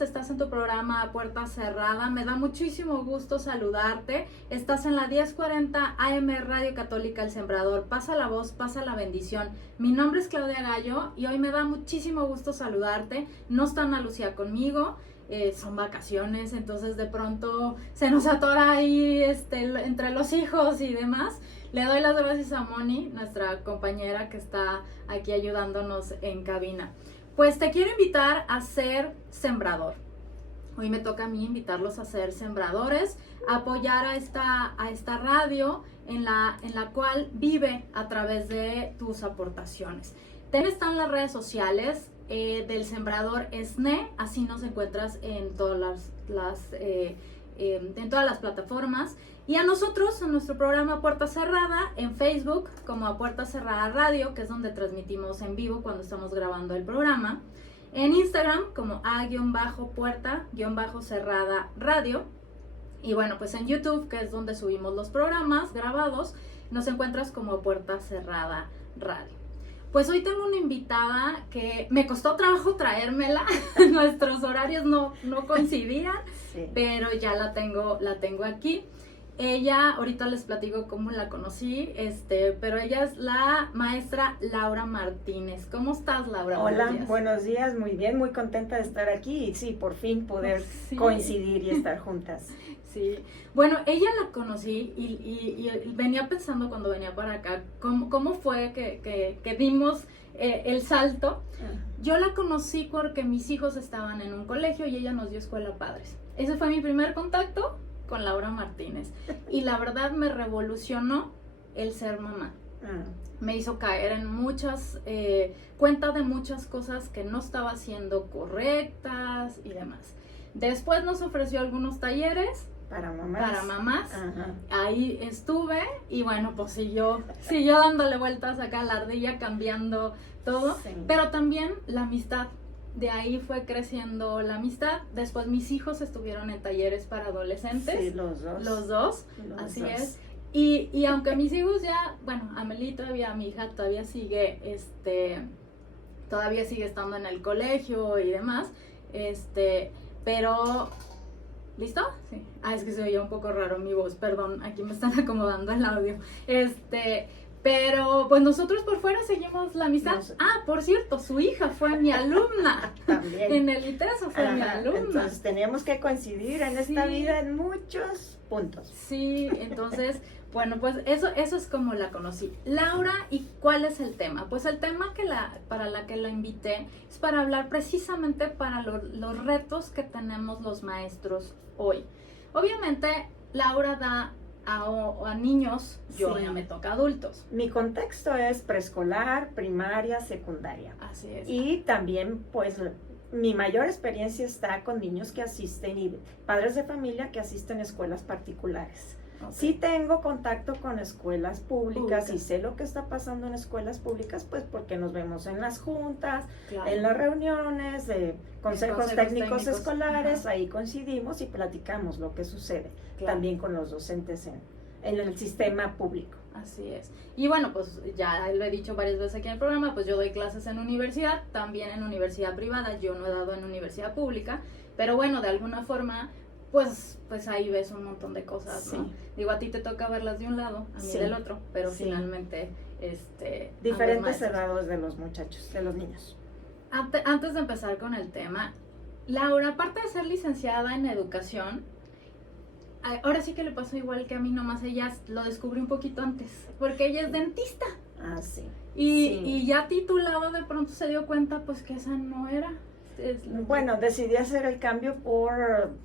días, estás en tu programa Puerta Cerrada. Me da muchísimo gusto saludarte. Estás en la 1040 AM Radio Católica El Sembrador. Pasa la voz, pasa la bendición. Mi nombre es Claudia Gallo y hoy me da muchísimo gusto saludarte. No está Ana Lucía conmigo. Son vacaciones, entonces de pronto se nos atora ahí entre los hijos y demás. Le doy las gracias a Moni, nuestra compañera que está aquí ayudándonos en cabina. Pues te quiero invitar a ser sembrador. Hoy me toca a mí invitarlos a ser sembradores, a apoyar a esta radio en la cual vive a través de tus aportaciones. También están las redes sociales del Sembrador SNE, así nos encuentras en todas las plataformas. Y a nosotros, en nuestro programa Puerta Cerrada, en Facebook, como a Puerta Cerrada Radio, que es donde transmitimos en vivo cuando estamos grabando el programa. En Instagram, como a-puerta-cerrada radio. Y bueno, pues en YouTube, que es donde subimos los programas grabados, nos encuentras como Puerta Cerrada Radio. Pues hoy tengo una invitada que me costó trabajo traérmela, nuestros horarios no coincidían, sí. Pero ya la tengo aquí. Ella, ahorita les platico cómo la conocí, pero ella es la maestra Laura Martínez. ¿Cómo estás, Laura? Hola, buenos días, muy bien, muy contenta de estar aquí y sí, por fin poder coincidir y estar juntas. Sí, bueno, ella la conocí y venía pensando cuando venía para acá, cómo fue que dimos el salto. Yo la conocí porque mis hijos estaban en un colegio y ella nos dio escuela padres. Ese fue mi primer contacto con Laura Martínez y la verdad me revolucionó el ser mamá. Me hizo caer en cuenta de muchas cosas que no estaba haciendo correctas y demás. Después nos ofreció algunos talleres para mamás. Ajá. Ahí estuve y bueno, pues siguió dándole vueltas acá a la ardilla, cambiando todo, sí. Pero también la amistad. De ahí fue creciendo la amistad. Después mis hijos estuvieron en talleres para adolescentes. Sí, los dos. Así es. Y aunque mis hijos ya, bueno, Amelie todavía, mi hija todavía sigue estando en el colegio y demás, pero ¿listo? Sí. Es que se oía un poco raro mi voz, perdón, aquí me están acomodando el audio. Pero pues nosotros por fuera seguimos la amistad. Por cierto, su hija fue mi alumna. También. En el ITESO fue mi alumna. Entonces teníamos que coincidir en esta vida en muchos puntos. Sí, entonces, bueno, pues eso es como la conocí. Laura, ¿y cuál es el tema? Pues el tema para la que la invité es para hablar precisamente para los retos que tenemos los maestros hoy. Obviamente, Laura da a niños, yo ya me toca adultos. Mi contexto es preescolar, primaria, secundaria. Así es. Y también, pues, mi mayor experiencia está con niños que asisten y padres de familia que asisten a escuelas particulares. Okay. Sí tengo contacto con escuelas públicas y sé lo que está pasando en escuelas públicas, pues porque nos vemos en las juntas, claro, en las reuniones de consejos técnicos escolares, ahí coincidimos y platicamos lo que sucede, claro, también con los docentes en el sistema público. Así es. Y bueno, pues ya lo he dicho varias veces aquí en el programa, pues yo doy clases en universidad, también en universidad privada, yo no he dado en universidad pública, pero bueno, de alguna forma pues ahí ves un montón de cosas, ¿no? Sí. Digo, a ti te toca verlas de un lado, a mí del otro, pero finalmente, diferentes edades de los muchachos, de los niños. Antes de empezar con el tema, Laura, aparte de ser licenciada en educación, ahora sí que le pasó igual que a mí, nomás ella lo descubrió un poquito antes, porque ella es dentista. Sí. Y ya titulada de pronto se dio cuenta, pues, que esa no era. Bueno, decidí hacer el cambio por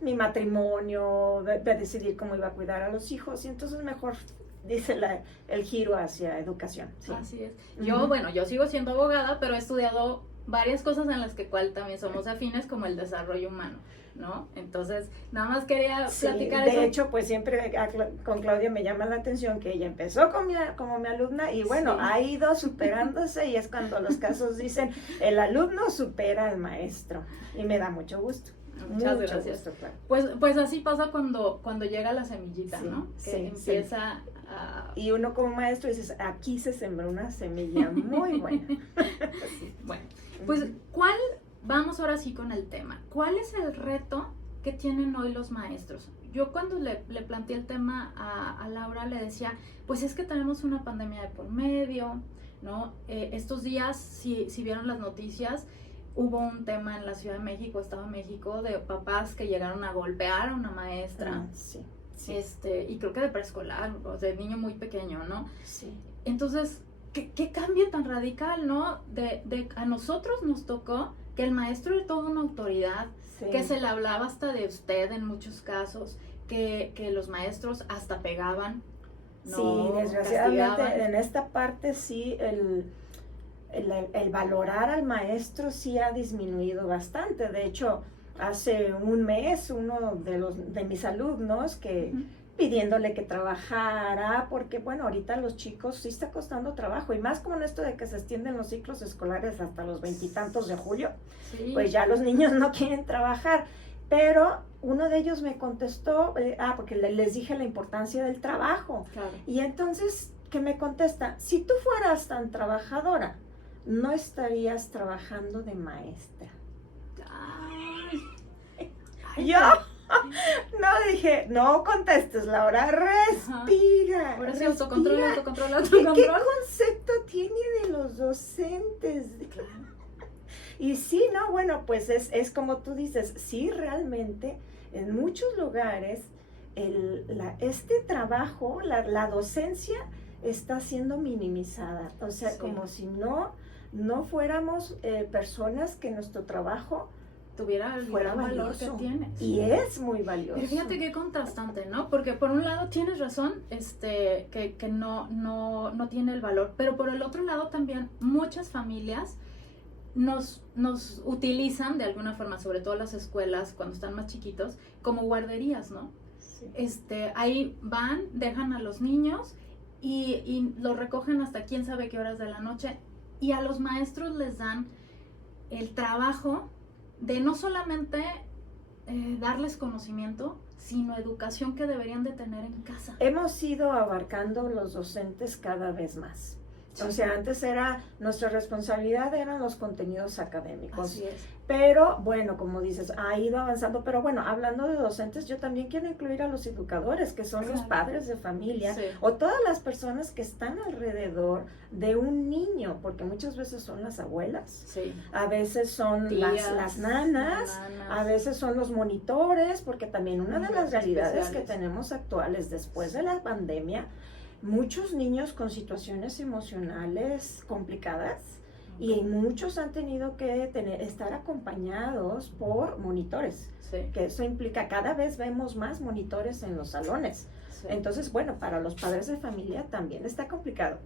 mi matrimonio, de decidir cómo iba a cuidar a los hijos, y entonces mejor dice el giro hacia educación. Sí. Así es. Yo sigo siendo abogada, pero he estudiado varias cosas en las que también somos afines, como el desarrollo humano, ¿no? Entonces, nada más quería platicar eso. De hecho, pues siempre con Claudia me llama la atención que ella empezó como mi alumna y bueno, ha ido superándose y es cuando los casos dicen, el alumno supera al maestro y me da mucho gusto. Muchas gracias. Gusto, claro. Pues así pasa cuando llega la semillita, ¿no? Que empieza a... Y uno como maestro dices, aquí se sembró una semilla muy buena. Bueno, pues ¿cuál vamos ahora sí con el tema. ¿Cuál es el reto que tienen hoy los maestros? Yo cuando le planteé el tema a Laura le decía, pues es que tenemos una pandemia de por medio, ¿no? Estos días, si vieron las noticias, hubo un tema en la Ciudad de México, Estado de México, de papás que llegaron a golpear a una maestra. Sí. Y creo que de preescolar, o de niño muy pequeño, ¿no? Sí. Entonces, ¿qué cambio tan radical, ¿no? A nosotros nos tocó que el maestro era toda una autoridad, Sí. que se le hablaba hasta de usted en muchos casos, que los maestros hasta pegaban, ¿no? Sí, desgraciadamente Castigaban. en esta parte sí el valorar al maestro sí ha disminuido bastante. De hecho, hace un mes uno de mis alumnos que pidiéndole que trabajara, porque bueno, ahorita los chicos sí está costando trabajo, y más con esto de que se extienden los ciclos escolares hasta los 20 y tantos de julio, Sí. pues ya los niños no quieren trabajar. Pero uno de ellos me contestó, porque les dije la importancia del trabajo. Claro. Y entonces, que me contesta, si tú fueras tan trabajadora, no estarías trabajando de maestra. Ay, Yo no dije, no contestes, Laura, respira. Ahora sí, respira. autocontrol. ¿Qué concepto tiene de los docentes? Y sí, no, bueno, pues es como tú dices, sí, realmente en muchos lugares este trabajo, la docencia está siendo minimizada. O sea, Sí. como si no fuéramos personas que nuestro trabajo tuviera el fuera gran valor valioso. que tienes. Y es muy valioso. Pero fíjate qué contrastante, ¿no? Porque por un lado tienes razón, que no tiene el valor, pero por el otro lado también muchas familias nos utilizan de alguna forma, sobre todo las escuelas cuando están más chiquitos, como guarderías, ¿no? Sí. Ahí van, dejan a los niños y los recogen hasta quién sabe qué horas de la noche, y a los maestros les dan el trabajo de no solamente darles conocimiento, sino educación que deberían de tener en casa. Hemos ido abarcando los docentes cada vez más. Sí. O sea, antes nuestra responsabilidad eran los contenidos académicos. Así es. Pero bueno, como dices, ha ido avanzando. Pero bueno, hablando de docentes, yo también quiero incluir a los educadores, que son los Claro. padres de familia, Sí. o todas las personas que están alrededor de un niño, porque muchas veces son las abuelas, Sí. a veces son Tías, las nanas, a veces son los monitores, porque también una de las realidades que especiales. tenemos actuales después de la pandemia, muchos niños con situaciones emocionales complicadas, y muchos han tenido que estar acompañados por monitores, Sí. que eso implica, cada vez vemos más monitores en los salones. Sí. Entonces, bueno, para los padres de familia también está complicado,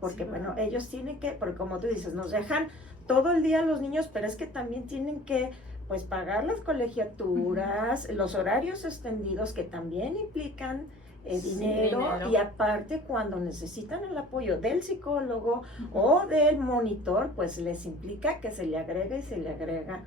porque Sí, bueno, ¿verdad? ellos tienen que, porque como tú dices, nos dejan todo el día los niños, pero es que también tienen que, pues, pagar las colegiaturas, los horarios extendidos que también implican Sí, dinero, y aparte cuando necesitan el apoyo del psicólogo o del monitor, pues les implica que se le agrega y se le agrega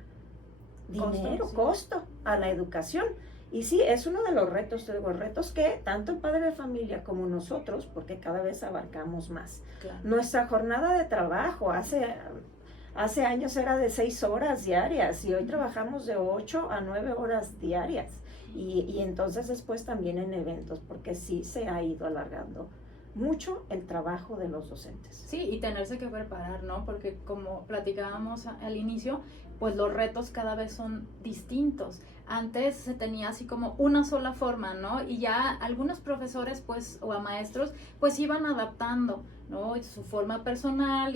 dinero, sí. costo a la educación. Y sí, es uno de los retos, te digo, retos que tanto el padre de familia como nosotros, porque cada vez abarcamos más. Claro. Nuestra jornada de trabajo hace años era de 6 horas diarias, y hoy trabajamos de 8 a 9 horas diarias. Y entonces después también en eventos, porque sí se ha ido alargando mucho el trabajo de los docentes. Sí, y tenerse que preparar, ¿no? Porque como platicábamos al inicio, pues los retos cada vez son distintos. Antes se tenía así como una sola forma, ¿no? Y ya algunos profesores, pues, o a maestros, pues iban adaptando, ¿no? Y su forma personal,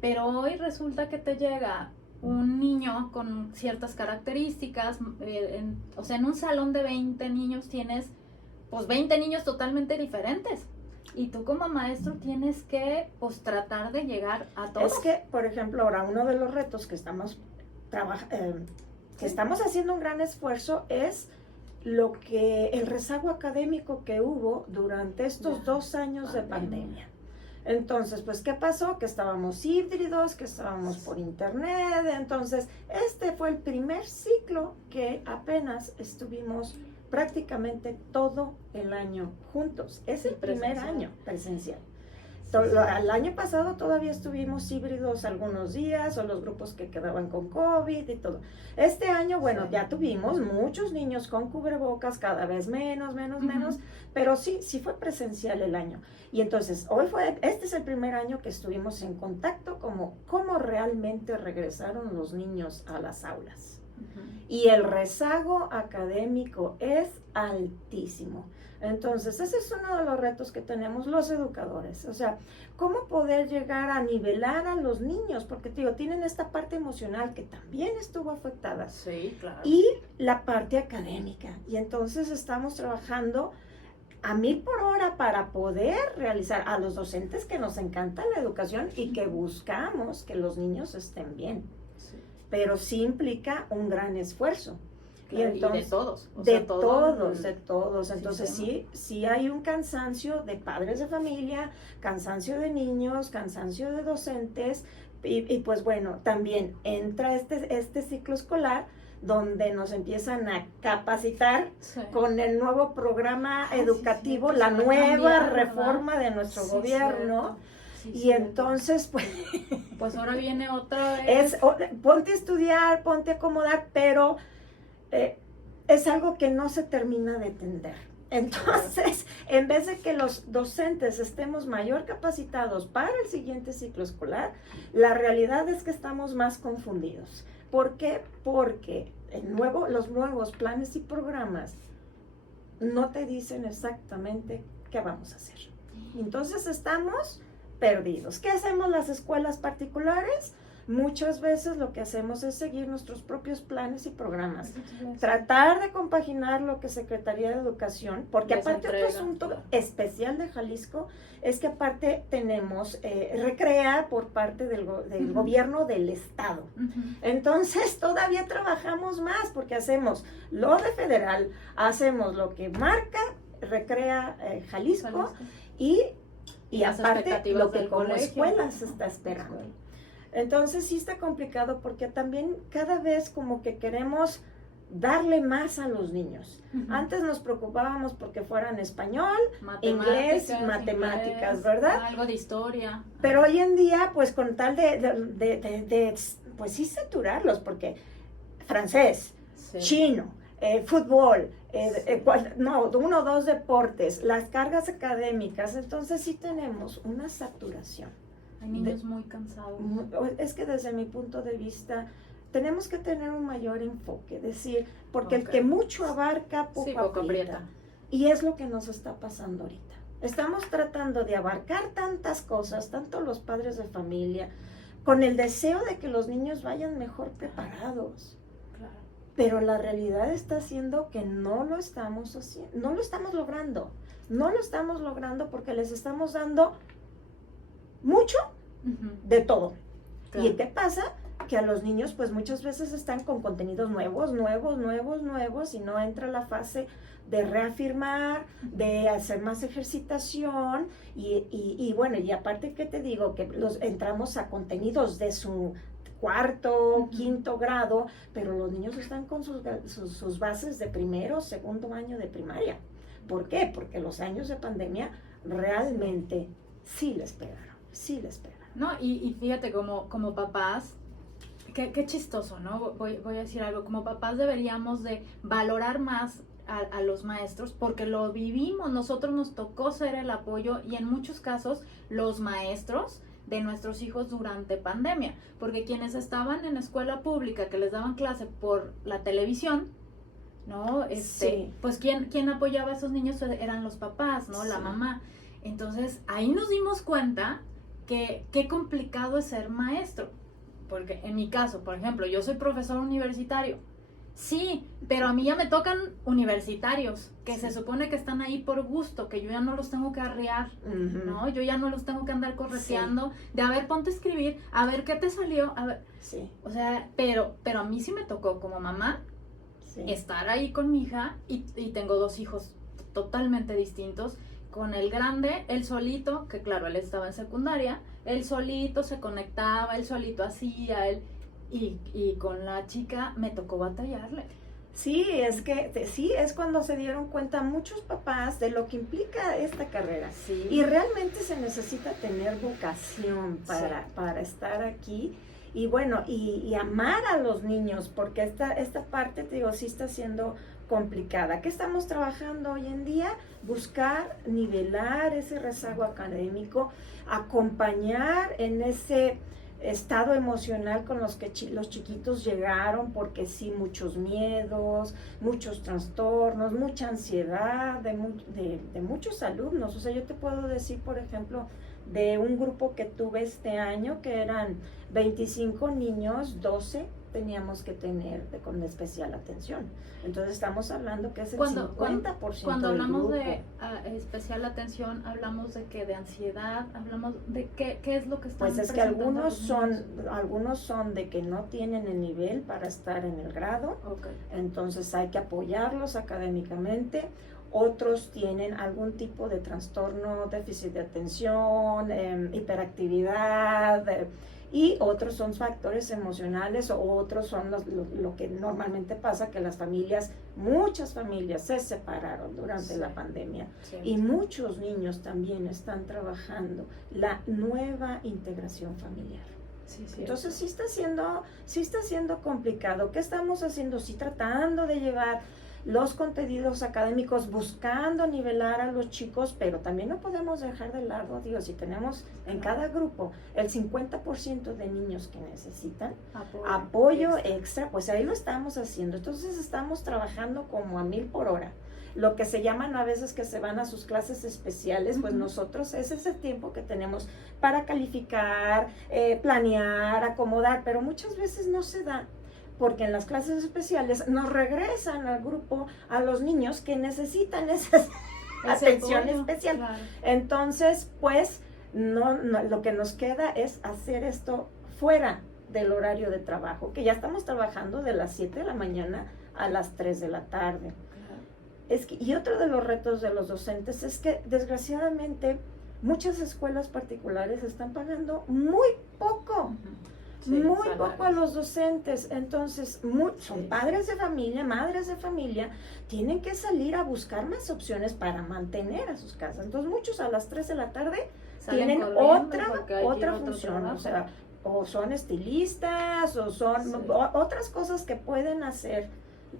pero hoy resulta que te llega un niño con ciertas características, o sea, en un salón de 20 niños tienes, pues, 20 niños totalmente diferentes. Y tú como maestro tienes que, pues, tratar de llegar a todos. Es que, por ejemplo, ahora uno de los retos que estamos haciendo un gran esfuerzo es el rezago académico que hubo durante estos 2 años de pandemia. Entonces, pues, ¿qué pasó? Que estábamos híbridos, que estábamos por internet. Entonces, este fue el primer ciclo que apenas estuvimos prácticamente todo el año juntos. Es el primer presencial. año presencial. El año pasado todavía estuvimos híbridos algunos días, o los grupos que quedaban con COVID y todo. Este año, bueno, ya tuvimos muchos niños con cubrebocas, cada vez menos, pero sí fue presencial el año. Y entonces, este es el primer año que estuvimos en contacto cómo realmente regresaron los niños a las aulas. Y el rezago académico es altísimo. Entonces, ese es uno de los retos que tenemos los educadores. O sea, cómo poder llegar a nivelar a los niños, porque tienen esta parte emocional que también estuvo afectada. Sí, claro. Y la parte académica. Y entonces estamos trabajando a 1000 por hora para poder realizar a los docentes que nos encanta la educación y que buscamos que los niños estén bien. Sí. Pero sí implica un gran esfuerzo. Claro, y entonces, de todos. De todos. Entonces sí hay un cansancio de padres de familia, cansancio de niños, cansancio de docentes, y pues bueno, también entra este ciclo escolar donde nos empiezan a capacitar con el nuevo programa educativo, la nueva reforma de nuestro gobierno. Y entonces, pues ahora viene otra vez. Ponte a estudiar, ponte a acomodar, pero es algo que no se termina de entender. Entonces, en vez de que los docentes estemos mayor capacitados para el siguiente ciclo escolar, la realidad es que estamos más confundidos. ¿Por qué? Porque los nuevos planes y programas no te dicen exactamente qué vamos a hacer. Entonces estamos perdidos. ¿Qué hacemos las escuelas particulares? Muchas veces lo que hacemos es seguir nuestros propios planes y programas, tratar de compaginar lo que Secretaría de Educación, porque aparte otro asunto especial de Jalisco es que aparte tenemos Recrea por parte del gobierno del estado. Entonces todavía trabajamos más porque hacemos lo de federal, hacemos lo que marca Recrea Jalisco y aparte lo que como escuela se está esperando. Entonces sí está complicado porque también cada vez como que queremos darle más a los niños. Antes nos preocupábamos porque fueran español, inglés, matemáticas, ¿verdad? Algo de historia. Pero hoy en día, pues con tal pues sí saturarlos, porque francés, chino, fútbol, 1 o 2 deportes, las cargas académicas, entonces sí tenemos una saturación. Hay niños muy cansados. Es que desde mi punto de vista tenemos que tener un mayor enfoque, decir, porque el que mucho abarca, poco aprieta. Y es lo que nos está pasando ahorita. Estamos tratando de abarcar tantas cosas, tanto los padres de familia, con el deseo de que los niños vayan mejor preparados. Claro. Pero la realidad está siendo que no lo estamos haciendo, no lo estamos logrando. No lo estamos logrando porque les estamos dando mucho de todo. Claro. ¿Y qué pasa? Que a los niños pues muchas veces están con contenidos nuevos y no entra la fase de reafirmar, de hacer más ejercitación y bueno, y aparte que te digo que entramos a contenidos de su cuarto, quinto grado, pero los niños están con sus bases de primero, segundo año de primaria. ¿Por qué? Porque los años de pandemia realmente sí les pegaron. No, y fíjate, como papás, qué chistoso, ¿no? Voy a decir algo, como papás deberíamos de valorar más a los maestros porque lo vivimos, nosotros nos tocó ser el apoyo y en muchos casos los maestros de nuestros hijos durante pandemia, porque quienes estaban en escuela pública que les daban clase por la televisión, ¿no? Pues quien apoyaba a esos niños eran los papás, ¿no? La mamá. Entonces ahí nos dimos cuenta que qué complicado es ser maestro, porque en mi caso, por ejemplo, yo soy profesor universitario, sí, pero a mí ya me tocan universitarios, que se supone que están ahí por gusto, que yo ya no los tengo que arrear, ¿no? Yo ya no los tengo que andar correteando, de a ver, ponte a escribir, a ver qué te salió, a ver, o sea, pero a mí sí me tocó como mamá estar ahí con mi hija y tengo 2 hijos totalmente distintos. Con el grande, él solito, que claro, él estaba en secundaria, él solito se conectaba, él solito hacía, y con la chica me tocó batallarle. Sí, es cuando se dieron cuenta muchos papás de lo que implica esta carrera. Sí. Y realmente se necesita tener vocación para estar aquí. Y bueno, y amar a los niños, porque esta parte, te digo, sí está siendo complicada. ¿Qué estamos trabajando hoy en día? Buscar nivelar ese rezago académico, acompañar en ese estado emocional con los que los chiquitos llegaron, porque sí, muchos miedos, muchos trastornos, mucha ansiedad de muchos alumnos. O sea, yo te puedo decir, por ejemplo, de un grupo que tuve este año, que eran 25 niños, 12 teníamos que tener con especial atención. Entonces estamos hablando que es el 50% cuando hablamos del grupo. de especial atención, hablamos de que de ansiedad, hablamos de qué es lo que están Pues es que presentando algunos son de que no tienen el nivel para estar en el grado, entonces hay que apoyarlos académicamente. Otros tienen algún tipo de trastorno, déficit de atención, hiperactividad, y otros son factores emocionales, o otros son lo que normalmente pasa, que muchas familias se separaron durante la pandemia, y muchos niños también están trabajando la nueva integración familiar. Entonces sí está siendo complicado. ¿Qué estamos haciendo? Sí, tratando de llevar los contenidos académicos, buscando nivelar a los chicos, pero también no podemos dejar de lado, digo, si tenemos en cada grupo el 50% de niños que necesitan apoyo extra, pues ahí lo estamos haciendo. Entonces estamos trabajando como a 1000 por hora. Lo que se llaman a veces que se van a sus clases especiales, pues nosotros es ese tiempo que tenemos para calificar, planear, acomodar, pero muchas veces no se da, porque en las clases especiales nos regresan al grupo a los niños que necesitan esa atención especial. Claro. Entonces, pues, no, lo que nos queda es hacer esto fuera del horario de trabajo, que ya estamos trabajando de las 7 de la mañana a las 3 de la tarde. Y otro de los retos de los docentes es que, desgraciadamente, muchas escuelas particulares están pagando muy poco. Muy poco a los docentes. Entonces son padres de familia, madres de familia, tienen que salir a buscar más opciones para mantener a sus casas. Entonces muchos a las 3 de la tarde tienen otra función, o sea, o son estilistas, o son otras cosas que pueden hacer,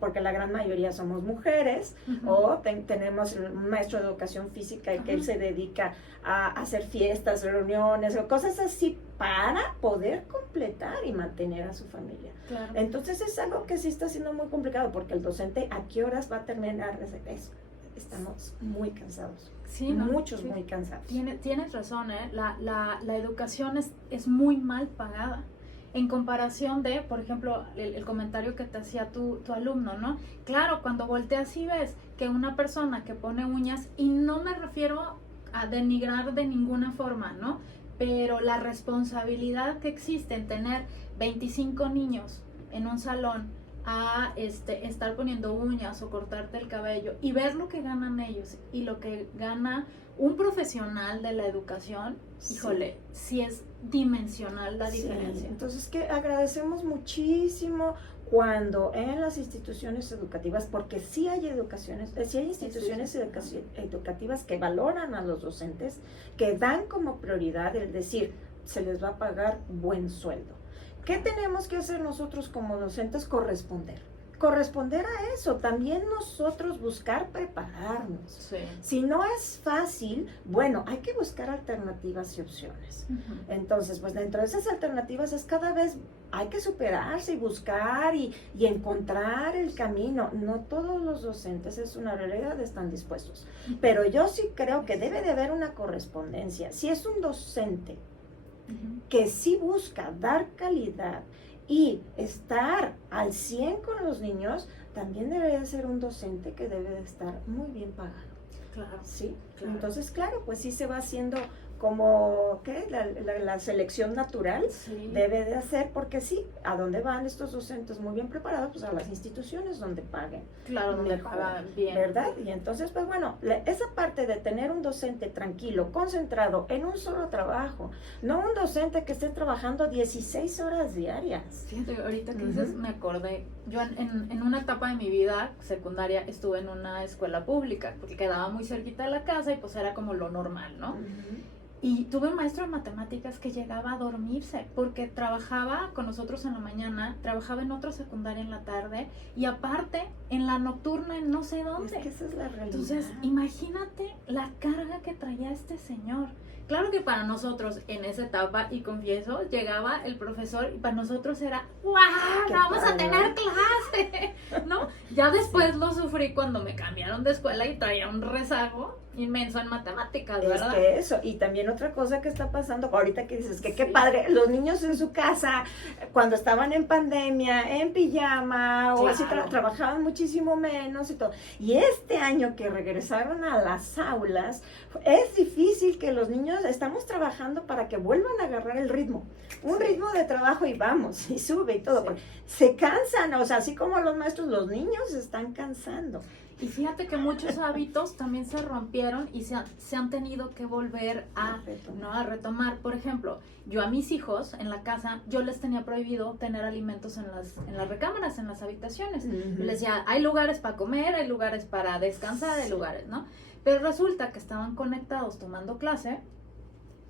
porque la gran mayoría somos mujeres, o tenemos un maestro de educación física que él se dedica a hacer fiestas, reuniones, o cosas así, para poder completar y mantener a su familia. Claro. Entonces es algo que sí está siendo muy complicado, porque el docente, ¿a qué horas va a terminar eso? Estamos muy cansados. Sí, muchos muy cansados. Tienes razón, ¿eh? La educación es muy mal pagada. En comparación de, por ejemplo, el comentario que te hacía tu alumno, ¿no? Claro, cuando volteas y ves que una persona que pone uñas, y no me refiero a denigrar de ninguna forma, ¿no? Pero la responsabilidad que existe en tener 25 niños en un salón a estar poniendo uñas o cortarte el cabello, y ver lo que ganan ellos y lo que gana un profesional de la educación, híjole, sí es dimensional la diferencia. Entonces, que agradecemos muchísimo cuando en las instituciones educativas, porque sí hay instituciones educativas que valoran a los docentes, que dan como prioridad el decir, se les va a pagar buen sueldo. ¿Qué tenemos que hacer nosotros como docentes? Corresponder a eso, también nosotros buscar prepararnos. Sí. Si no es fácil, bueno, hay que buscar alternativas y opciones. Entonces, pues dentro de esas alternativas es cada vez hay que superarse y buscar y encontrar el camino. No todos los docentes, es una realidad, están dispuestos, pero yo sí creo que debe de haber una correspondencia. Si es un docente que sí busca dar calidad y estar al 100 con los niños, también debería ser un docente que debe de estar muy bien pagado. Claro. ¿Sí? Claro. Entonces, claro, pues sí se va haciendo como, ¿qué? La selección natural debe de hacer, porque sí, ¿a dónde van estos docentes muy bien preparados? Pues a las instituciones donde paguen. Claro, donde pagan bien. ¿Verdad? Y entonces, pues bueno, esa parte de tener un docente tranquilo, concentrado en un solo trabajo, no un docente que esté trabajando 16 horas diarias. Fíjate, ahorita que dices, me acordé, yo en una etapa de mi vida secundaria estuve en una escuela pública, porque quedaba muy cerquita de la casa y pues era como lo normal, ¿no? Y tuve un maestro de matemáticas que llegaba a dormirse porque trabajaba con nosotros en la mañana, trabajaba en otra secundaria en la tarde y aparte en la nocturna en no sé dónde. Es que esa es la realidad. Entonces, imagínate la carga que traía este señor. Claro que para nosotros en esa etapa, y confieso, llegaba el profesor y para nosotros era ¡guau! ¡Vamos a tener clase! ¿No? Ya después lo sufrí cuando me cambiaron de escuela y traía un rezago inmenso en matemáticas, ¿verdad? Es que eso, y también otra cosa que está pasando, ahorita que dices que qué padre, los niños en su casa, cuando estaban en pandemia, en pijama, o así trabajaban muchísimo menos y todo. Y este año que regresaron a las aulas, es difícil que los niños, estamos trabajando para que vuelvan a agarrar el ritmo, un ritmo de trabajo y vamos, y sube y todo, porque se cansan, o sea, así como los maestros, los niños se están cansando. Y fíjate que muchos hábitos también se rompieron y se han tenido que volver a retomar. Por ejemplo, yo a mis hijos en la casa, yo les tenía prohibido tener alimentos en las recámaras, en las habitaciones. Les decía, hay lugares para comer, hay lugares para descansar, hay lugares, ¿no? Pero resulta que estaban conectados tomando clase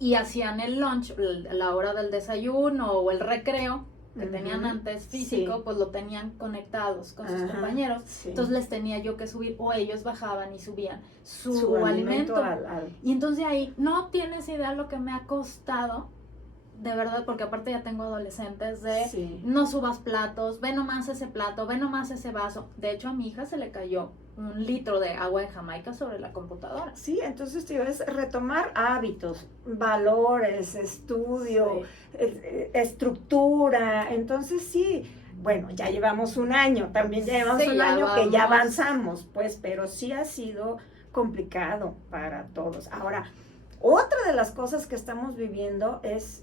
y hacían el lunch, la hora del desayuno o el recreo que tenían antes físico, pues lo tenían conectados con sus compañeros, entonces les tenía yo que subir, o ellos bajaban y subían su alimento. Y entonces ahí, no tienes idea lo que me ha costado, de verdad, porque aparte ya tengo adolescentes, de no subas platos, ve nomás ese plato, ve nomás ese vaso. De hecho, a mi hija se le cayó 1 litro de agua de Jamaica sobre la computadora. Sí, entonces, tío, es retomar hábitos, valores, estudio, estructura. Entonces, sí, bueno, ya llevamos un año, también ya llevamos un año que ya avanzamos, pues, pero sí ha sido complicado para todos. Ahora, otra de las cosas que estamos viviendo es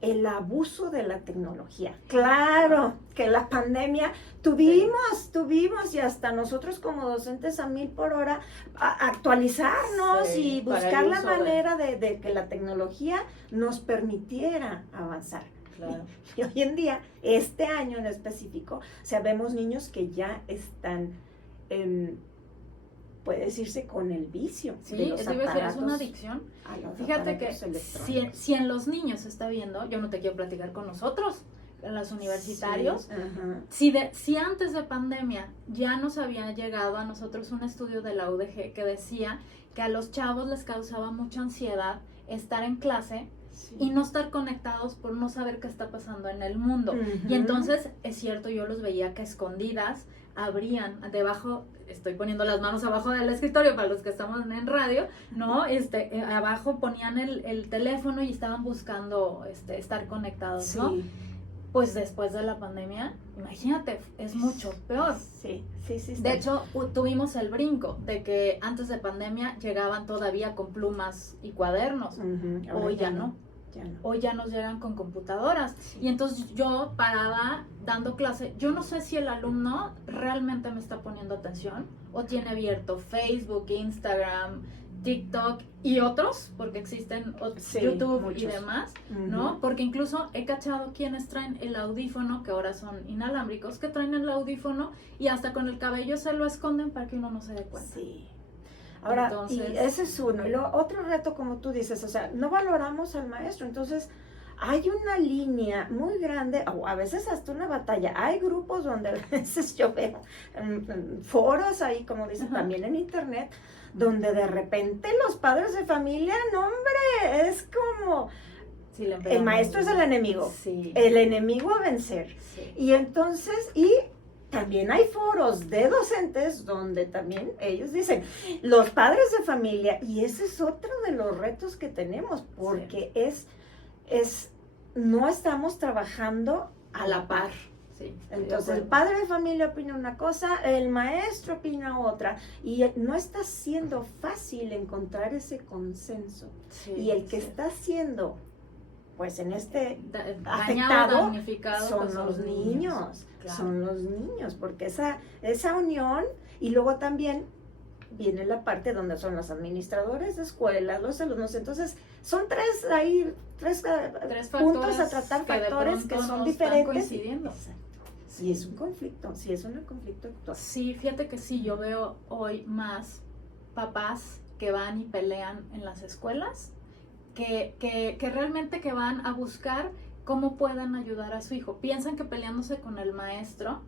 el abuso de la tecnología. Claro, que la pandemia tuvimos y hasta nosotros como docentes a 1000 por hora actualizarnos y buscar la manera de que la tecnología nos permitiera avanzar. Claro. Y hoy en día, este año en específico, o sea, vemos niños que ya están puede decirse con el vicio de los aparatos. Es una adicción. Fíjate que si en los niños se está viendo, yo no te quiero platicar con nosotros, en los universitarios, si antes de pandemia ya nos había llegado a nosotros un estudio de la UDG que decía que a los chavos les causaba mucha ansiedad estar en clase y no estar conectados por no saber qué está pasando en el mundo. Y entonces, es cierto, yo los veía que escondidas abrían debajo, estoy poniendo las manos abajo del escritorio para los que estamos en radio, ¿no? Abajo ponían el teléfono y estaban buscando estar conectados, ¿no? Pues después de la pandemia, imagínate, es mucho peor. De hecho, tuvimos el brinco de que antes de pandemia llegaban todavía con plumas y cuadernos. Hoy ya no. Hoy ya nos llegan con computadoras. Y entonces yo parada dando clase, yo no sé si el alumno realmente me está poniendo atención o tiene abierto Facebook, Instagram, TikTok y otros, porque existen YouTube muchos. Y demás, ¿no? Porque incluso he cachado quienes traen el audífono, que ahora son inalámbricos, que traen el audífono y hasta con el cabello se lo esconden para que uno no se dé cuenta. Ahora, entonces, y ese es uno. Y otro reto, como tú dices, o sea, no valoramos al maestro. Entonces, hay una línea muy grande, o a veces hasta una batalla. Hay grupos donde a veces yo veo foros ahí, como dicen, también en internet, donde de repente los padres de familia, no hombre, es como... el maestro es el enemigo. El enemigo a vencer. Y entonces, también hay foros de docentes donde también ellos dicen, los padres de familia, y ese es otro de los retos que tenemos, porque no estamos trabajando a la par. Sí, Entonces, el padre de familia opina una cosa, el maestro opina otra, y no está siendo fácil encontrar ese consenso. Sí, Y el que sí. está siendo, pues en este Dañado, afectado, damnificado, son pues, los niños, Claro. son los niños, porque esa unión, y luego también viene la parte donde son los administradores de escuelas, los alumnos, entonces son tres puntos a tratar, factores que son no diferentes. Coincidiendo. Exacto. Sí es un conflicto, sí es un conflicto actual. Sí, fíjate que sí, yo veo hoy más papás que van y pelean en las escuelas, que realmente que van a buscar cómo puedan ayudar a su hijo. Piensan que peleándose con el maestro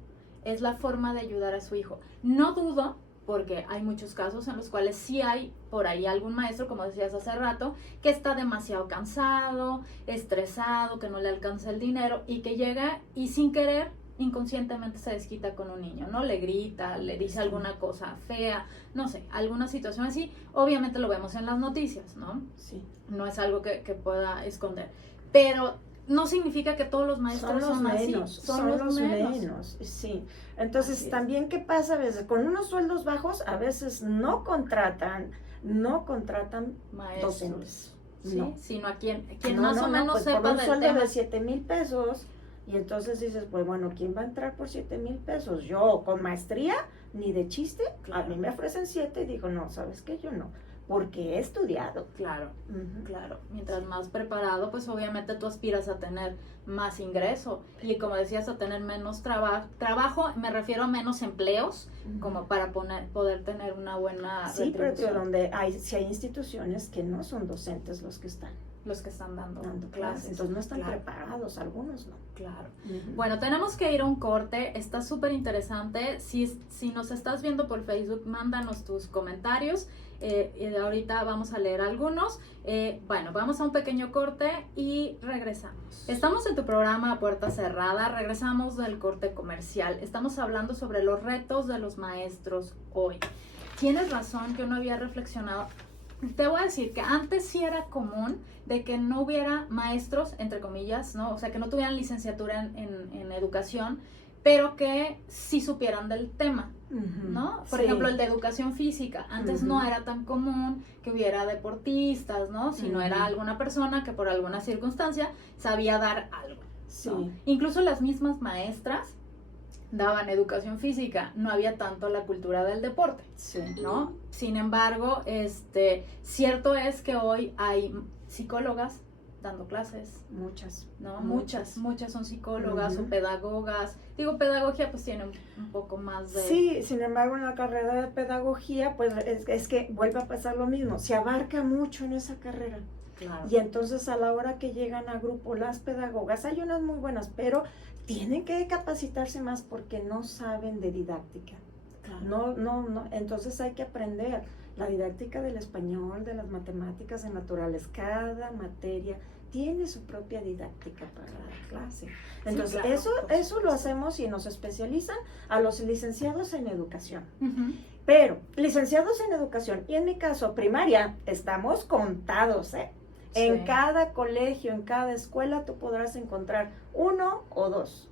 es la forma de ayudar a su hijo. No dudo, porque hay muchos casos en los cuales sí hay por ahí algún maestro, como decías hace rato, que está demasiado cansado, estresado, que no le alcanza el dinero y que llega y sin querer, inconscientemente se desquita con un niño, ¿no? Le grita, le dice alguna cosa fea, no sé, alguna situación así. Obviamente lo vemos en las noticias, ¿no? Sí. No es algo que pueda esconder. Pero no significa que todos los maestros son así. Son los menos, sí. Entonces, Así es. también, ¿qué pasa a veces? Con unos sueldos bajos, a veces no contratan Maestros. docentes. Sí, No. sino a quien más o menos pues sepa por un del sueldo tema. de 7,000 pesos, y entonces dices, pues bueno, ¿quién va a entrar por 7,000 pesos? Yo, con maestría, ni de chiste, Claro. a mí me ofrecen 7 y digo, no, ¿sabes qué? Yo no, porque he estudiado. Claro, Ujú. claro. Mientras más preparado, pues obviamente tú aspiras a tener más ingreso y como decías, a tener menos trabajo, me refiero a menos empleos, como para poder tener una buena Sí, pero tío, retribución. si hay instituciones que no son docentes los que están Los que están dando dando clases. clases, entonces no están Claro, preparados, algunos no. claro. Ujú. Bueno, tenemos que ir a un corte, está súper interesante. Si nos estás viendo por Facebook, mándanos tus comentarios. Ahorita vamos a leer algunos. Bueno, vamos a un pequeño corte y regresamos. Estamos en tu programa a puerta cerrada, regresamos del corte comercial. Estamos hablando sobre los retos de los maestros hoy. Tienes razón, yo no había reflexionado. Te voy a decir que antes sí era común de que no hubiera maestros, entre comillas, ¿no? O sea, que no tuvieran licenciatura en educación, pero que sí supieran del tema, ¿no? Por ejemplo, el de educación física. Antes no era tan común que hubiera deportistas, ¿no? Si no era alguna persona que por alguna circunstancia sabía dar algo, Sí. ¿no? Incluso las mismas maestras daban educación física, no había tanto la cultura del deporte, Sí. ¿no? Sin embargo, cierto es que hoy hay psicólogas dando clases, Muchas. ¿no? Muchas son psicólogas o pedagogas. Digo, pedagogía pues tiene un poco más de... Sí, sin embargo, en la carrera de pedagogía, pues es que vuelve a pasar lo mismo, se abarca mucho en esa carrera. Claro. Y entonces a la hora que llegan a grupo las pedagogas, hay unas muy buenas, pero tienen que capacitarse más porque no saben de didáctica. Claro. No, entonces hay que aprender la didáctica del español, de las matemáticas, de naturales. Cada materia tiene su propia didáctica para la clase. Entonces, claro, eso lo hacemos y nos especializan a los licenciados en educación. Uh-huh. Pero, licenciados en educación, y en mi caso, primaria, estamos contados, ¿eh? Sí. En cada colegio, en cada escuela, tú podrás encontrar 1 o 2.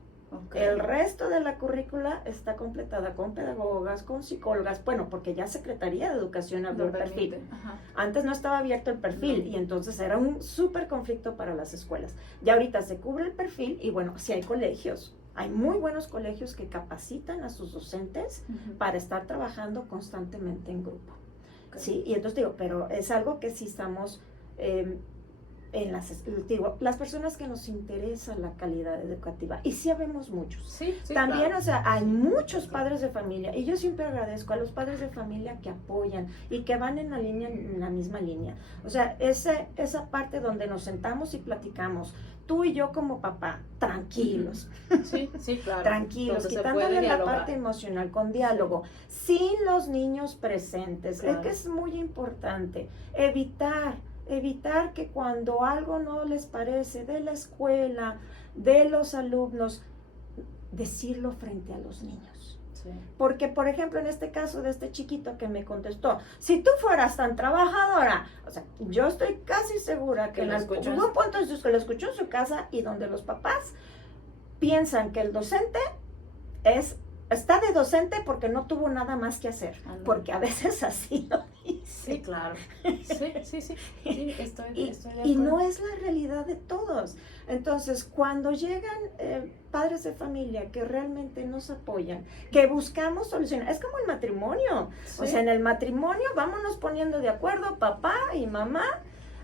Okay. El resto de la currícula está completada con pedagogas, con psicólogas, bueno, porque ya Secretaría de Educación abrió el perfil. Ajá. Antes no estaba abierto el perfil y entonces era un súper conflicto para las escuelas. Ya ahorita se cubre el perfil y bueno, sí hay colegios, hay muy buenos colegios que capacitan a sus docentes para estar trabajando constantemente en grupo. Okay. Sí, y entonces digo, pero es algo que sí estamos... las personas que nos interesa la calidad educativa, y sí habemos muchos. Sí, También, claro. o sea, hay muchos padres de familia, y yo siempre agradezco a los padres de familia que apoyan y que van en la misma línea. O sea, esa parte donde nos sentamos y platicamos, tú y yo como papá, tranquilos. Sí, claro. Tranquilos, quitándole la parte emocional, con diálogo, sin los niños presentes. Claro. Es que es muy importante evitar que cuando algo no les parece de la escuela, de los alumnos, decirlo frente a los niños. Sí. Porque, por ejemplo, en este caso de este chiquito que me contestó, si tú fueras tan trabajadora, o sea, yo estoy casi segura que hubo punto en que lo escuchó en su casa y donde los papás piensan que el docente está de docente porque no tuvo nada más que hacer, porque a veces así lo dice. Sí, claro. Sí, estoy de acuerdo. Y no es la realidad de todos. Entonces, cuando llegan padres de familia que realmente nos apoyan, que buscamos soluciones, es como el matrimonio. Sí. O sea, en el matrimonio vámonos poniendo de acuerdo, papá y mamá,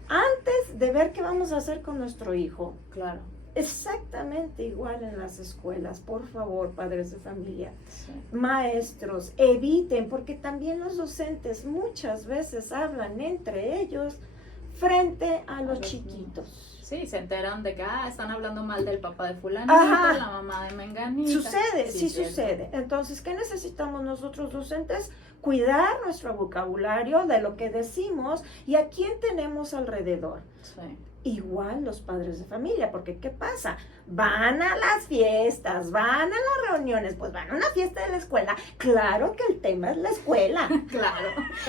antes de ver qué vamos a hacer con nuestro hijo. Claro. Exactamente igual en las escuelas, por favor, padres de familia, Sí. maestros, eviten, porque también los docentes muchas veces hablan entre ellos frente a los chiquitos. Sí, se enteran de que están hablando mal del papá de fulanito, Ajá. la mamá de menganita. Sucede, sí cierto. sucede. Entonces, ¿qué necesitamos nosotros docentes? Cuidar nuestro vocabulario de lo que decimos y a quién tenemos alrededor. Sí. Igual los padres de familia, porque ¿qué pasa? Van a las fiestas, van a las reuniones, pues van a una fiesta de la escuela. Claro que el tema es la escuela. Claro.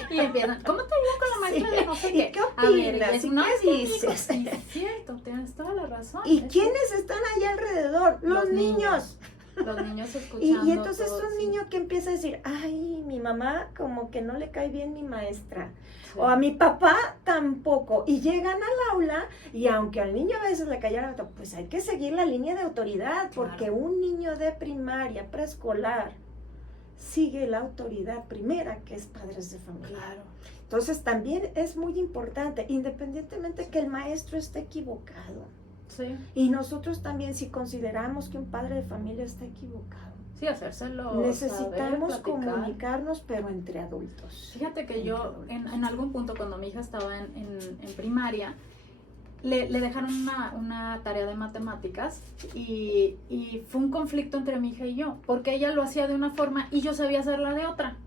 Y empiezan, ¿cómo te iba con la maestra Sí. de no sé ¿Y qué? qué A ver, opinas? y ¿Y no, qué es que, dices? hijo, sí, es cierto, tienes toda la razón. ¿Y es quiénes están ahí alrededor? Los niños. Los niños escuchando. Y entonces todo, un sí. niño que empieza a decir, ay, mi mamá como que no le cae bien mi maestra. Sí. O a mi papá tampoco. Y llegan al aula y aunque al niño a veces le cayera, pues hay que seguir la línea de autoridad, porque Claro. un niño de primaria, preescolar, sigue la autoridad primera, que es padres de familia. Claro. Entonces también es muy importante, independientemente que el maestro esté equivocado. Sí. Y nosotros también, si consideramos que un padre de familia está equivocado, Sí, hacérselo. necesitamos saber, platicar. comunicarnos, pero entre adultos. Fíjate que Entre yo adultos. en algún punto cuando mi hija estaba en primaria, le dejaron una tarea de matemáticas y fue un conflicto entre mi hija y yo, porque ella lo hacía de una forma y yo sabía hacerla de otra,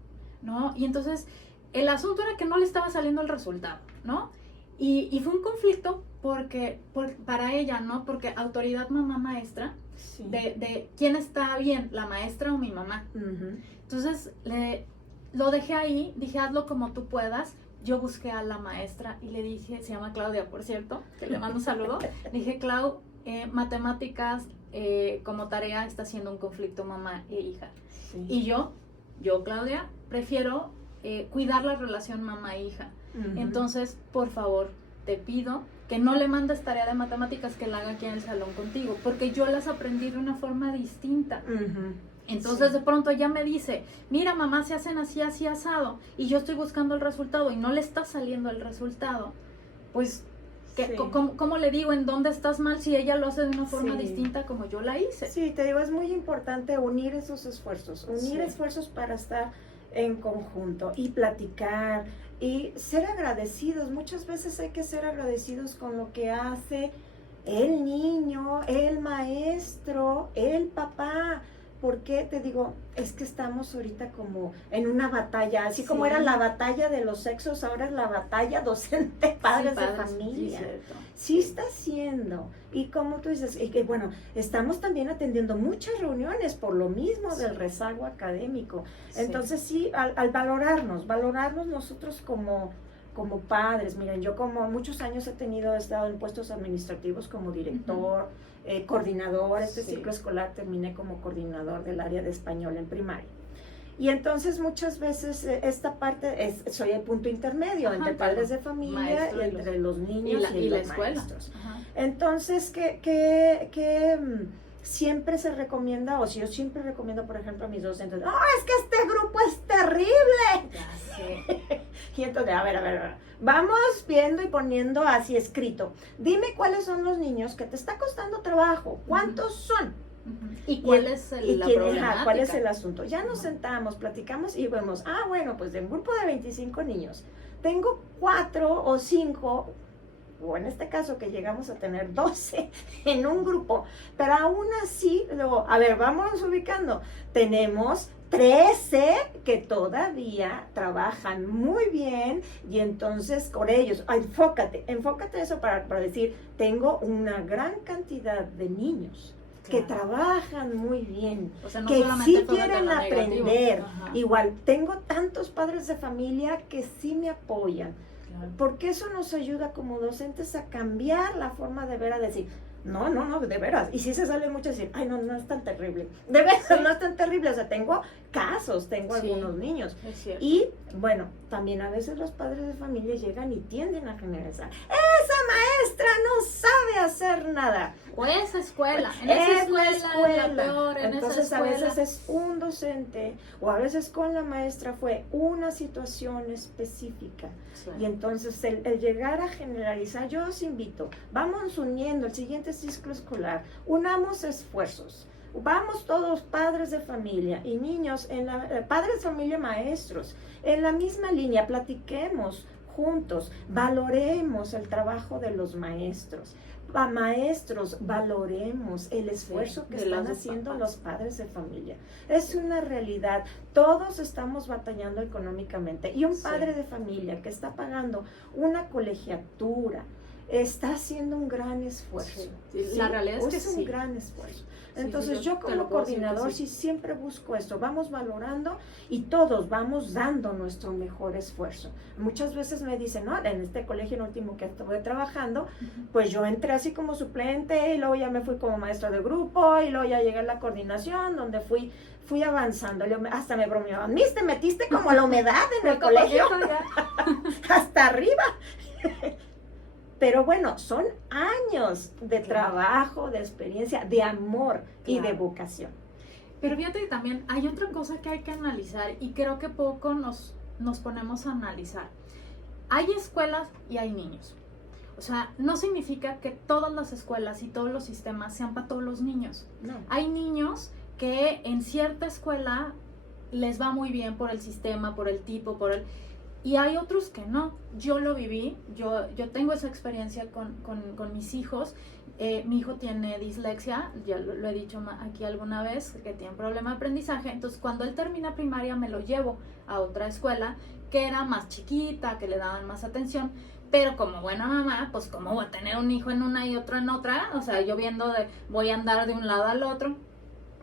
¿no? Y entonces el asunto era que no le estaba saliendo el resultado, ¿no? Y fue un conflicto para ella, ¿no? Porque autoridad mamá maestra, Sí. de quién está bien, la maestra o mi mamá. Ujú. Entonces lo dejé ahí, dije hazlo como tú puedas. Yo busqué a la maestra y le dije, se llama Claudia, por cierto, que le mando un saludo. Le dije, Clau, matemáticas como tarea está siendo un conflicto mamá e hija. Sí. Y yo, Claudia, prefiero cuidar la relación mamá-hija. Ujú. Entonces, por favor, te pido que no le mandes tarea de matemáticas, que la haga aquí en el salón contigo, porque yo las aprendí de una forma distinta. Ujú. Entonces Sí. de pronto ella me dice, mira mamá, se hacen así, así asado, y yo estoy buscando el resultado y no le está saliendo el resultado. Pues, Sí. ¿cómo le digo en dónde estás mal si ella lo hace de una forma Sí. distinta como yo la hice? Sí, te digo, es muy importante unir esos esfuerzos, Sí. esfuerzos para estar en conjunto y platicar y ser agradecidos. Muchas veces hay que ser agradecidos con lo que hace el niño, el maestro, el papá. Porque te digo, es que estamos ahorita como en una batalla, así como Sí. era la batalla de los sexos, ahora es la batalla docente padres, Sí, de padres, familia. sí, cierto. Sí está haciendo. Y como tú dices, y que bueno, estamos también atendiendo muchas reuniones por lo mismo del Sí. rezago académico. Sí. Entonces sí, al valorarnos nosotros como padres. Miren, yo como muchos años he estado en puestos administrativos como director, coordinador. Este Sí. ciclo escolar terminé como coordinador del área de español en primaria. Y entonces muchas veces esta parte soy el punto intermedio Ajá, entre padres de familia maestro y y entre los niños y la los escuela. maestros. Ajá. Entonces, siempre se recomienda, o si yo siempre recomiendo, por ejemplo, a mis docentes, ¡no, es que este grupo es terrible! Ya sé. Y entonces, a ver, vamos viendo y poniendo así escrito. Dime cuáles son los niños que te está costando trabajo, cuántos son. Ujú. ¿Y cuál es la problemática? ¿Cuál es el asunto? Ya nos sentamos, platicamos y vemos, bueno, pues de un grupo de 25 niños, tengo 4 o 5, o en este caso que llegamos a tener 12 en un grupo, pero aún así, luego, a ver, vamos ubicando, tenemos 13 que todavía trabajan muy bien y entonces con ellos, enfócate eso para decir, tengo una gran cantidad de niños que Claro. trabajan muy bien, O sea, no que solamente sí enfócate en quieren lo negativo. aprender. Ajá. Igual, tengo tantos padres de familia que sí me apoyan, Claro. porque eso nos ayuda como docentes a cambiar la forma de ver, a decir, No, de veras. Y sí se sale mucho decir, ay, no es tan terrible. De veras, no es tan terrible. O sea, tengo casos, tengo algunos niños. Es cierto. Y bueno, también a veces los padres de familia llegan y tienden a generalizar. Esa maestra no sabe hacer nada. O esa escuela, en Es esa la escuela, es la peor, en Entonces esa a escuela. veces es un docente o a veces con la maestra fue una situación específica. Sí. Y entonces el llegar a generalizar, yo os invito, vamos uniendo el siguiente ciclo escolar, unamos esfuerzos. Vamos todos, padres de familia y niños, padres de familia, maestros, en la misma línea, platiquemos juntos, valoremos el trabajo de los maestros. Maestros, valoremos el esfuerzo que están haciendo los padres de familia. Es una realidad. Todos estamos batallando económicamente y un padre de familia que está pagando una colegiatura está haciendo un gran esfuerzo. Sí. La realidad es que es un gran esfuerzo. Entonces sí, yo como coordinador sí siempre busco esto, vamos valorando y todos vamos dando nuestro mejor esfuerzo. Muchas veces me dicen, no, en este colegio en último que estuve trabajando, pues yo entré así como suplente y luego ya me fui como maestra de grupo y luego ya llegué a la coordinación donde fui avanzando, hasta me bromeaban, Miss, te metiste como la humedad en el colegio, hasta arriba. Pero bueno, son años de trabajo, de experiencia, de amor y de vocación. Pero fíjate que también hay otra cosa que hay que analizar y creo que poco nos ponemos a analizar. Hay escuelas y hay niños. O sea, no significa que todas las escuelas y todos los sistemas sean para todos los niños. No. Hay niños que en cierta escuela les va muy bien por el sistema, por el tipo, y hay otros que no. Yo lo viví, yo tengo esa experiencia con mis hijos. Mi hijo tiene dislexia, ya lo he dicho aquí alguna vez, que tiene problema de aprendizaje. Entonces, cuando él termina primaria, me lo llevo a otra escuela que era más chiquita, que le daban más atención. Pero como buena mamá, pues cómo voy a tener un hijo en una y otro en otra. O sea, yo voy a andar de un lado al otro.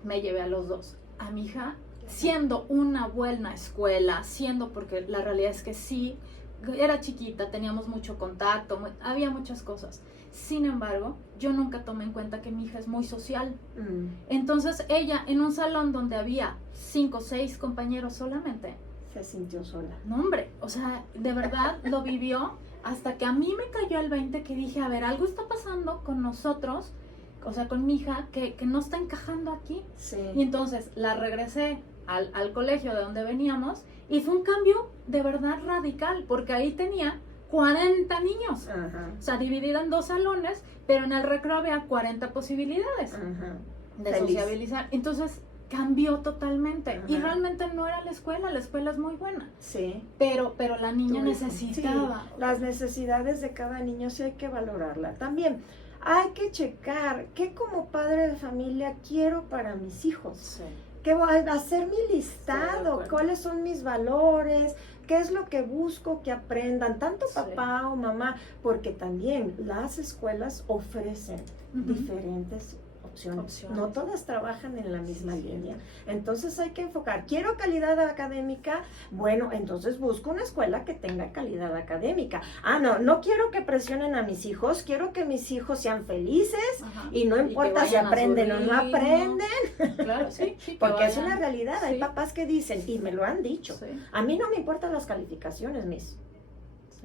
Me llevé a los dos. A mi hija, siendo una buena escuela, porque la realidad es que sí, era chiquita, teníamos mucho contacto, había muchas cosas. Sin embargo, yo nunca tomé en cuenta que mi hija es muy social. Entonces ella, en un salón donde había 5 o 6 compañeros solamente, se sintió sola. No, hombre, o sea, de verdad lo vivió hasta que a mí me cayó el 20 que dije, a ver, algo está pasando con nosotros, o sea, con mi hija, que no está encajando aquí. Sí. Y entonces la regresé al colegio de donde veníamos y fue un cambio de verdad radical, porque ahí tenía 40 niños. Ajá. O sea, dividida en 2 salones, pero en el recreo había 40 posibilidades de sociabilizar. Entonces cambió totalmente. Ajá. Y realmente no era la escuela es muy buena. Sí. Pero la niña necesitaba. Sí. Las necesidades de cada niño sí hay que valorarla. También hay que checar qué como padre de familia quiero para mis hijos. Sí. ¿Qué voy a hacer mi listado? ¿Cuáles son mis valores? ¿Qué es lo que busco que aprendan? Tanto papá o mamá, porque también las escuelas ofrecen diferentes opciones. No todas trabajan en la misma línea. Entonces hay que enfocar. ¿Quiero calidad académica? Bueno, entonces busco una escuela que tenga calidad académica. No quiero que presionen a mis hijos. Quiero que mis hijos sean felices y no importa si aprenden o no aprenden. Claro, sí. Porque es una realidad. Hay papás que dicen, y me lo han dicho, a mí no me importan las calificaciones, Miss.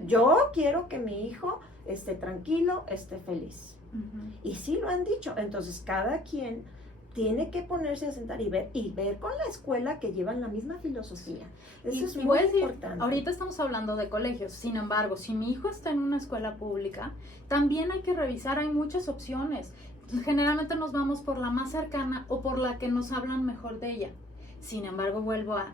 Yo quiero que mi hijo esté tranquilo, esté feliz. Y sí lo han dicho. Entonces cada quien tiene que ponerse a sentar y ver con la escuela que llevan la misma filosofía. Eso es muy importante. Ahorita estamos hablando de colegios, sin embargo, si mi hijo está en una escuela pública, también hay que revisar, hay muchas opciones. Generalmente nos vamos por la más cercana o por la que nos hablan mejor de ella. Sin embargo,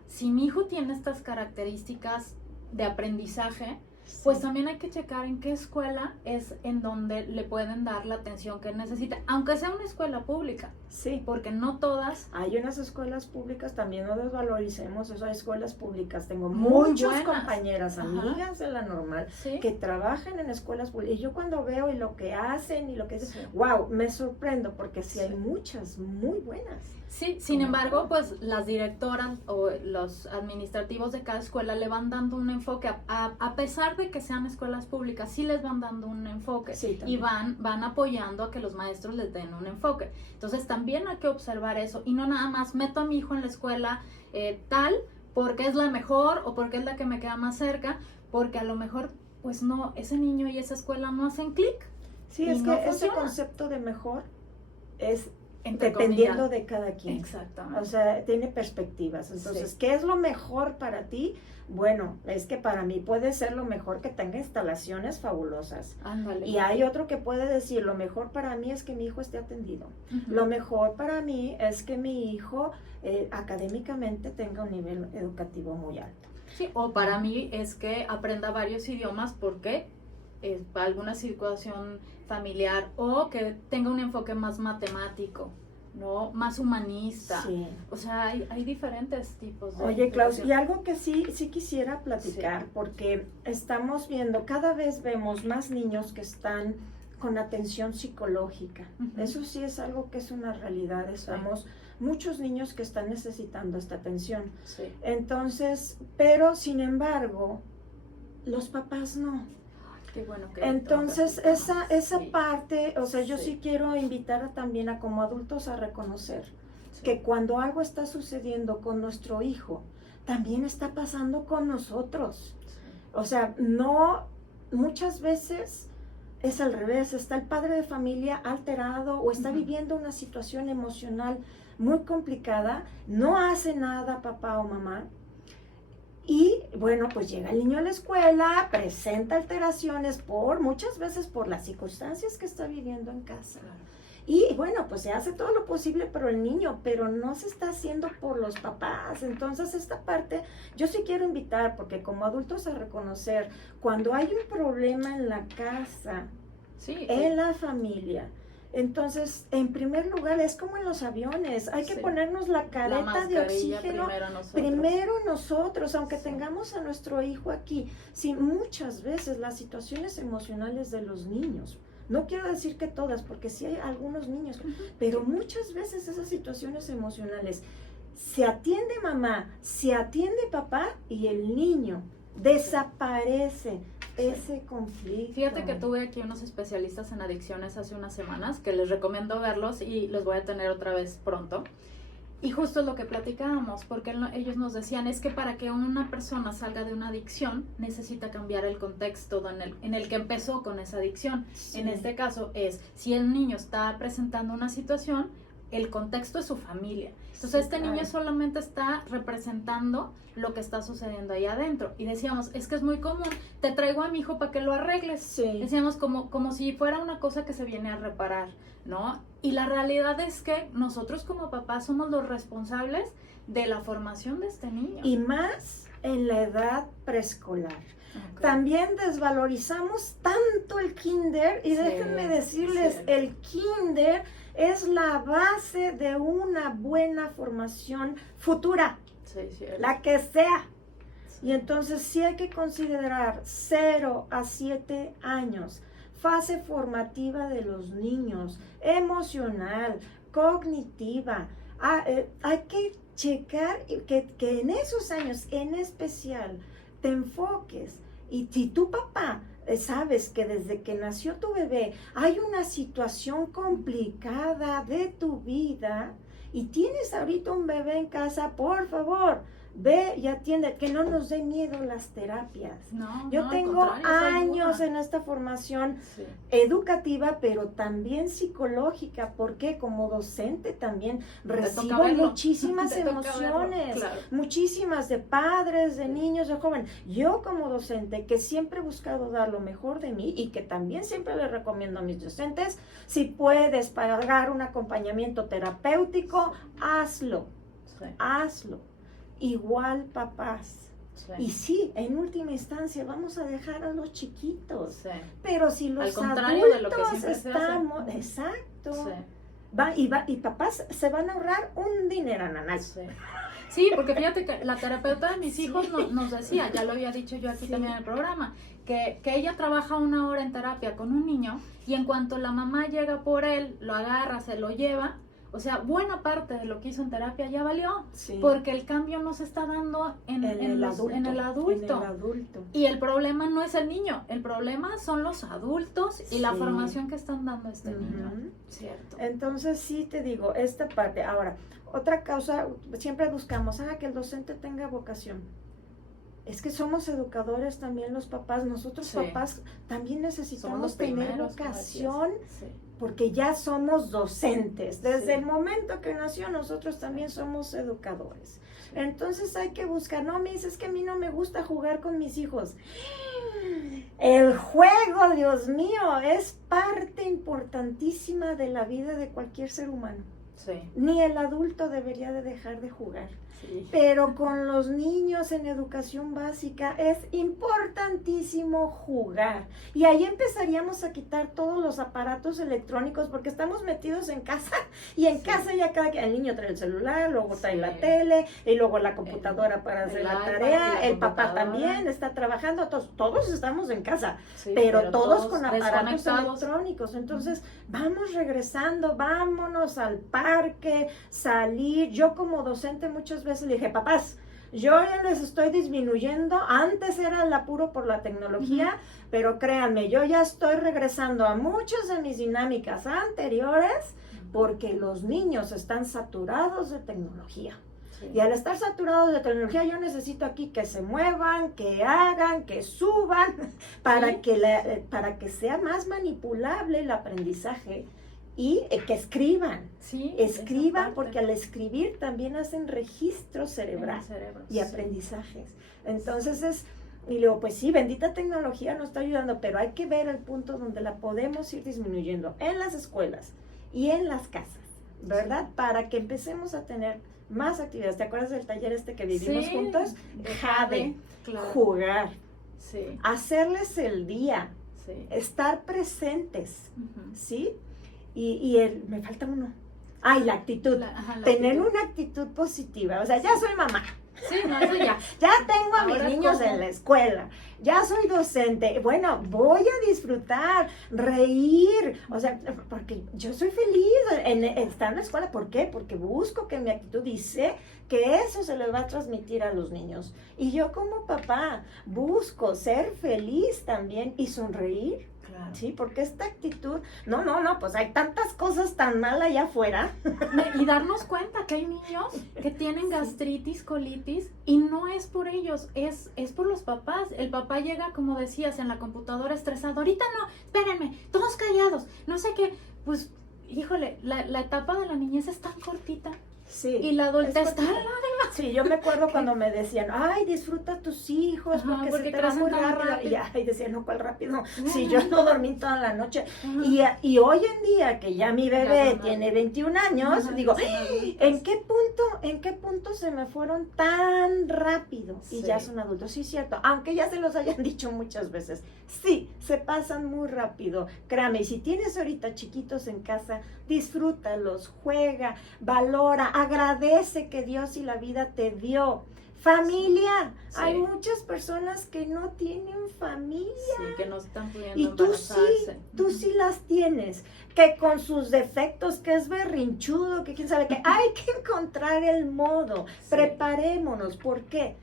si mi hijo tiene estas características de aprendizaje, pues también hay que checar en qué escuela es en donde le pueden dar la atención que necesita, aunque sea una escuela pública. Sí. Porque no todas. Hay unas escuelas públicas, también no desvaloricemos eso, hay escuelas públicas. Tengo muchas compañeras, amigas de la normal, que trabajan en escuelas públicas. Y yo cuando veo y lo que hacen y lo que dicen, wow, me sorprendo, porque sí hay muchas muy buenas. Sí, sin embargo, pues las directoras o los administrativos de cada escuela le van dando un enfoque, a pesar pesar de que sean escuelas públicas, sí les van dando un enfoque Sí, y también. van apoyando a que los maestros les den un enfoque. Entonces también hay que observar eso y no nada más meto a mi hijo en la escuela tal porque es la mejor o porque es la que me queda más cerca, porque a lo mejor pues no, ese niño y esa escuela no hacen clic. Sí, y es no que ese funciona. concepto de mejor es Entre dependiendo comillas. de cada quien. Exactamente. O sea, tiene perspectivas. Entonces, Sí. ¿qué es lo mejor para ti? Bueno, es que para mí puede ser lo mejor que tenga instalaciones fabulosas. Ándale. Y hay otro que puede decir, lo mejor para mí es que mi hijo esté atendido. Ujú. Lo mejor para mí es que mi hijo académicamente tenga un nivel educativo muy alto. Sí, o para mí es que aprenda varios idiomas porque para alguna situación familiar o que tenga un enfoque más matemático, ¿no? Más humanista. Sí. O sea, hay diferentes tipos de Oye, Klaus, educación. y algo que sí quisiera platicar, Sí. porque estamos viendo, cada vez vemos más niños que están con atención psicológica. Ujú. Eso sí es algo que es una realidad. Estamos muchos niños que están necesitando esta atención. Sí. Entonces, pero sin embargo, los papás no. Qué bueno que Entonces, tocas el tema. esa Sí. parte, o sea, yo Sí. sí quiero invitar también a como adultos a reconocer Sí. que cuando algo está sucediendo con nuestro hijo, también está pasando con nosotros. Sí. O sea, no, muchas veces es al revés, está el padre de familia alterado o está Ujú. viviendo una situación emocional muy complicada, no hace nada papá o mamá. Y bueno, pues llega el niño a la escuela, presenta alteraciones muchas veces por las circunstancias que está viviendo en casa. Claro. Y bueno, pues se hace todo lo posible por el niño, pero no se está haciendo por los papás. Entonces esta parte yo sí quiero invitar, porque como adultos a reconocer cuando hay un problema en la casa, Sí. en la familia. Entonces, en primer lugar, es como en los aviones, hay que Sí. ponernos la La careta de mascarilla oxígeno primero nosotros. nosotros, aunque Sí. tengamos a nuestro hijo aquí. Sí, muchas veces las situaciones emocionales de los niños, no quiero decir que todas, porque sí hay algunos niños, pero muchas veces esas situaciones emocionales, se atiende mamá, se atiende papá y el niño desaparece ese conflicto. Fíjate que tuve aquí unos especialistas en adicciones hace unas semanas que les recomiendo verlos y los voy a tener otra vez pronto. Y justo es lo que platicábamos, porque ellos nos decían, es que para que una persona salga de una adicción, necesita cambiar el contexto en el que empezó con esa adicción. Sí. En este caso es, si el niño está presentando una situación, el contexto es su familia. Entonces Sí, este claro. niño solamente está representando lo que está sucediendo ahí adentro. Y decíamos, es que es muy común, te traigo a mi hijo para que lo arregles. Sí. Decíamos como si fuera una cosa que se viene a reparar, ¿no? Y la realidad es que nosotros como papás somos los responsables de la formación de este niño. Y más en la edad preescolar. Ok. También desvalorizamos tanto el kinder y Sí, déjenme decirles, sí. el kinder es la base de una buena formación futura, Sí, sí, la que sea. sí. Y entonces sí hay que considerar 0 a 7 años, fase formativa de los niños, emocional, cognitiva. Hay que checar que en esos años en especial te enfoques. Y si tu papá sabes que desde que nació tu bebé hay una situación complicada de tu vida y tienes ahorita un bebé en casa, por favor, ve y atiende, que no nos dé miedo las terapias. No, Yo no, al tengo contrario, eso años ayuda. en esta formación Sí. educativa, pero también psicológica, porque como docente también recibo verlo. muchísimas Te toca emociones, verlo, claro. muchísimas de padres, de Sí. niños, de jóvenes. Yo como docente, que siempre he buscado dar lo mejor de mí y que también siempre le recomiendo a mis docentes, si puedes pagar un acompañamiento terapéutico, hazlo, Sí, hazlo. Igual papás. sí, Y sí, en última instancia vamos a dejar a los chiquitos. sí, Pero si los Al contrario de lo que adultos siempre se hace. estamos, exacto, sí. y papás se van a ahorrar un dinero, nanay. Sí. Sí, porque fíjate que la terapeuta de mis Sí. hijos nos decía, ya lo había dicho yo aquí Sí. también en el programa, que ella trabaja 1 hora en terapia con un niño y en cuanto la mamá llega por él, lo agarra, se lo lleva, O sea, buena parte de lo que hizo en terapia ya valió, Sí. porque el cambio no se está dando en el adulto. En el adulto. Y el problema no es el niño, el problema son los adultos y la Sí. formación que están dando a este Ujú. niño. Cierto. Entonces sí te digo, esta parte. Ahora, otra causa, siempre buscamos, que el docente tenga vocación. Es que somos educadores también los papás, nosotros Sí. papás también Somos necesitamos los tener primeros, como vocación decías. Sí. porque ya somos docentes. Desde Sí. el momento que nació nosotros también somos educadores. Entonces hay que buscar, no, es que a mí no me gusta jugar con mis hijos. El juego, Dios mío, es parte importantísima de la vida de cualquier ser humano. Sí. Ni el adulto debería de dejar de jugar. Sí. Pero con los niños en educación básica es importantísimo jugar. Y ahí empezaríamos a quitar todos los aparatos electrónicos porque estamos metidos en casa y en Sí. casa ya el niño trae el celular, luego trae Sí. la tele y luego la computadora para hacer el la iPad y tarea. la El papá computadora. también está trabajando, todos estamos en casa. Sí, Pero todos con aparatos desconectados. electrónicos. Entonces, vamos regresando, vámonos al parque, salir. Yo como docente muchas veces le dije, papás, yo ya les estoy disminuyendo. Antes era el apuro por la tecnología, pero créanme, yo ya estoy regresando a muchas de mis dinámicas anteriores porque los niños están saturados de tecnología. Sí. Y al estar saturados de tecnología, yo necesito aquí que se muevan, que hagan, que suban, para, Sí. para que sea más manipulable el aprendizaje y que escriban. Sí, Escriban, esa porque parte al escribir también hacen registro en cerebral el cerebro. y Sí. aprendizajes. Entonces y luego, pues sí, bendita tecnología nos está ayudando, pero hay que ver el punto donde la podemos ir disminuyendo en las escuelas y en las casas, ¿verdad? Sí. Para que empecemos a tener más actividades. ¿Te acuerdas del taller que vivimos Sí, juntos? Jade, claro. jugar, Sí, hacerles el día, sí. estar presentes, Ujú. ¿sí? Me falta uno. Y la actitud. Ajá, la Tener actitud. una actitud positiva. O sea, ya soy mamá. Sí, no, eso ya. Ya tengo a mis Ahora, niños ¿cómo? en la escuela, ya soy docente, bueno, voy a disfrutar, reír, o sea, porque yo soy feliz en estar en la escuela. ¿Por qué? Porque busco que mi actitud, y sé que eso se les va a transmitir a los niños. Y yo como papá busco ser feliz también y sonreír. Claro. Sí, porque esta actitud, no, pues hay tantas cosas tan mal allá afuera. Y darnos cuenta que hay niños que tienen gastritis, colitis, y no es por ellos, es por los papás. El papá llega, como decías, en la computadora estresado. Ahorita no, espérenme, todos callados, no sé qué. Pues, híjole, la etapa de la niñez es tan cortita. Sí. Y la adultez es está cortita. Sí, yo me acuerdo cuando me decían, disfruta a tus hijos, Ajá, porque porque se te va muy crecen tan rápido. rápido. Y decía, no, ¿cuál rápido? Ajá. Si yo no dormí toda la noche. Ajá. Y hoy en día, que ya mi bebé son tiene adultos. 21 años, Ajá, digo, son adultos. ¿en qué punto se me fueron tan rápido? Y Sí. ya son adultos, sí, cierto. Aunque ya se los hayan dicho muchas veces. Sí, se pasan muy rápido. Créame, y si tienes ahorita chiquitos en casa, disfrútalos, juega, valora, agradece que Dios y la vida te dio. Familia, Sí. hay muchas personas que no tienen familia. Sí, que no están pudiendo Y tú sí, embarazarse. tú sí las tienes, que con sus defectos, que es berrinchudo, que quién sabe qué, hay que encontrar el modo. Sí. Preparémonos, ¿por qué?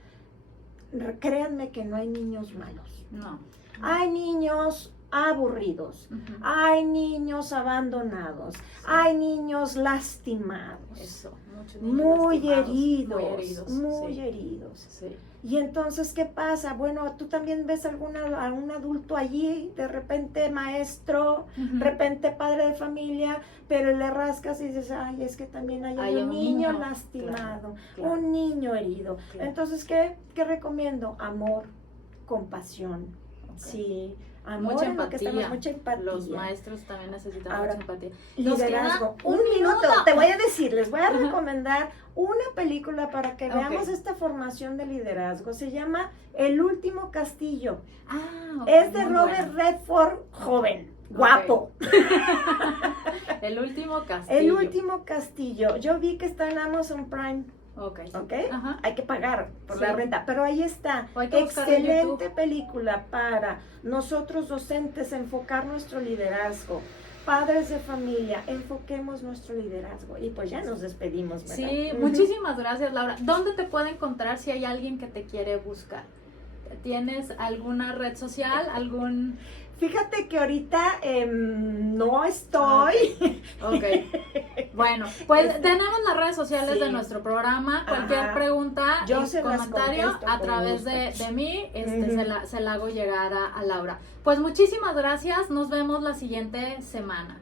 Créanme que no hay niños malos. No. Hay niños aburridos, Ujú. hay niños abandonados, hay niños lastimados, Eso, muchos niños muy lastimados, heridos, muy sí. heridos. Sí. Y entonces, ¿qué pasa? Bueno, tú también ves a un adulto allí, de repente maestro, de repente padre de familia, pero le rascas y dices, es que también hay un niño lastimado, claro. un niño herido. Claro. Entonces, ¿qué recomiendo? Amor, compasión, Ok. sí, amor Mucha en lo que empatía. estamos, mucha empatía. Los maestros también necesitan Ahora, mucha empatía. Nos Liderazgo. queda Un minuto. Te voy a decir, les voy a Ajá. recomendar una película para que Ok. veamos esta formación de liderazgo. Se llama El último castillo. Ah, ok, Es de muy Robert bueno. Redford, joven, guapo. El último castillo. El último castillo. Yo vi que está en Amazon Prime. Ok. ¿Ok? Ajá. Hay que pagar por Sí. la renta, pero ahí está. O hay que buscarlo en Excelente YouTube. película para nosotros docentes enfocar nuestro liderazgo. Padres de familia, enfoquemos nuestro liderazgo. Y pues ya nos despedimos, ¿verdad? Sí, muchísimas gracias, Laura. ¿Dónde te puede encontrar si hay alguien que te quiere buscar? ¿Tienes alguna red social? Fíjate que ahorita no estoy. Ok. Bueno, pues tenemos las redes sociales Sí. de nuestro programa. Cualquier Ajá. pregunta Yo y se las comentario contesto a con través gusto. de mí, Ujú. se la hago llegar a Laura. Pues muchísimas gracias. Nos vemos la siguiente semana.